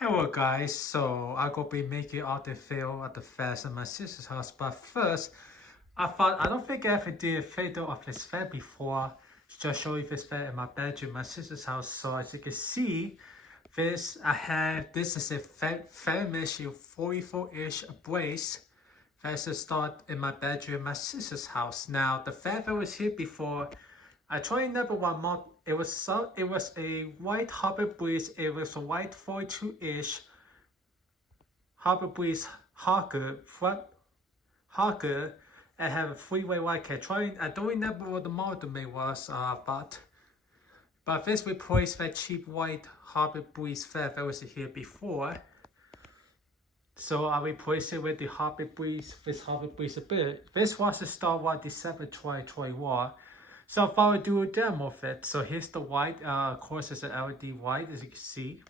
Hello guys, so I will be making all the video at the fest at my sister's house, but first I don't think I ever did a video of this fair before. Just show you this fair in my bedroom, my sister's house. So as you can see, this is a Fanimation 44-inch Embrace. That's a start in my bedroom, my sister's house. Now the fair that was here before. I tried number one mod. It was a white Harbor Breeze. It was a white 42-inch Harbor Breeze Hawker front Hawker. I have a three-way white cat. I don't remember what the model name was, but this replaced that cheap white Harbor Breeze fair that was here before. So I replaced it with the Harbor Breeze. This Harbor Breeze a bit. This was the Star Wars December 2021. So if I would do a demo of it, so here's the white, of course it's an LED white as you can see.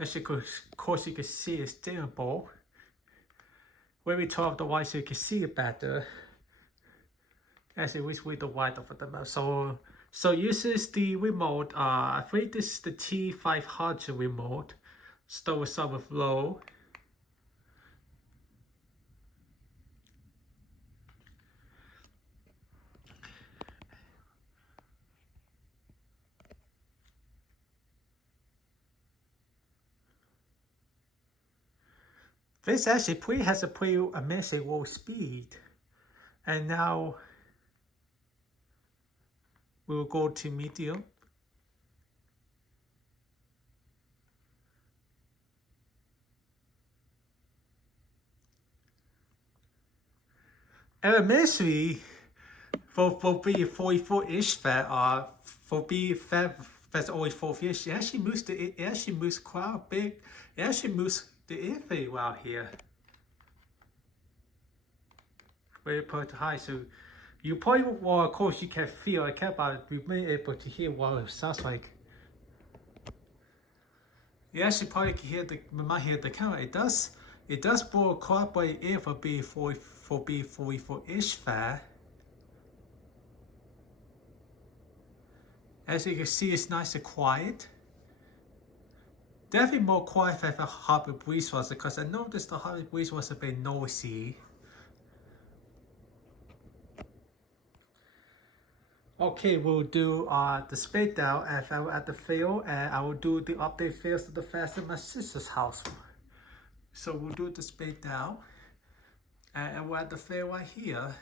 As you could, of course you can see it's dimmable. When we turn off the white so you can see it better. As it was with the white over the map. So uses the remote, I think this is the T500 remote. Start with low. This actually has a pretty amazing roll speed. And now we'll go to medium. And amazingly, for being 44-inch fat, for being fat that's only 4-inch, it actually moves quite big. It actually moves the air very well here. Very put high, so you probably, well, of course you can feel, I can't, but you may be able to hear what it sounds like. You actually probably can hear might hear the camera. It does blow quite by air for being 44-inch fat. As you can see, it's nice and quiet. Definitely more quiet than the Harbor Breeze was, because I noticed the Harbor Breeze was a bit noisy. Okay, we'll do the speed down at the field, and I will do the update fields of the fast at my sister's house. So we'll do the speed down, and we're at the field right here.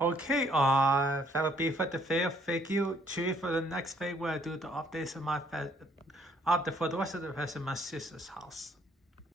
Okay, that will be for the video. Thank you. Tune in for the next video where I do the updates of my update for the rest of the rest of my sister's house.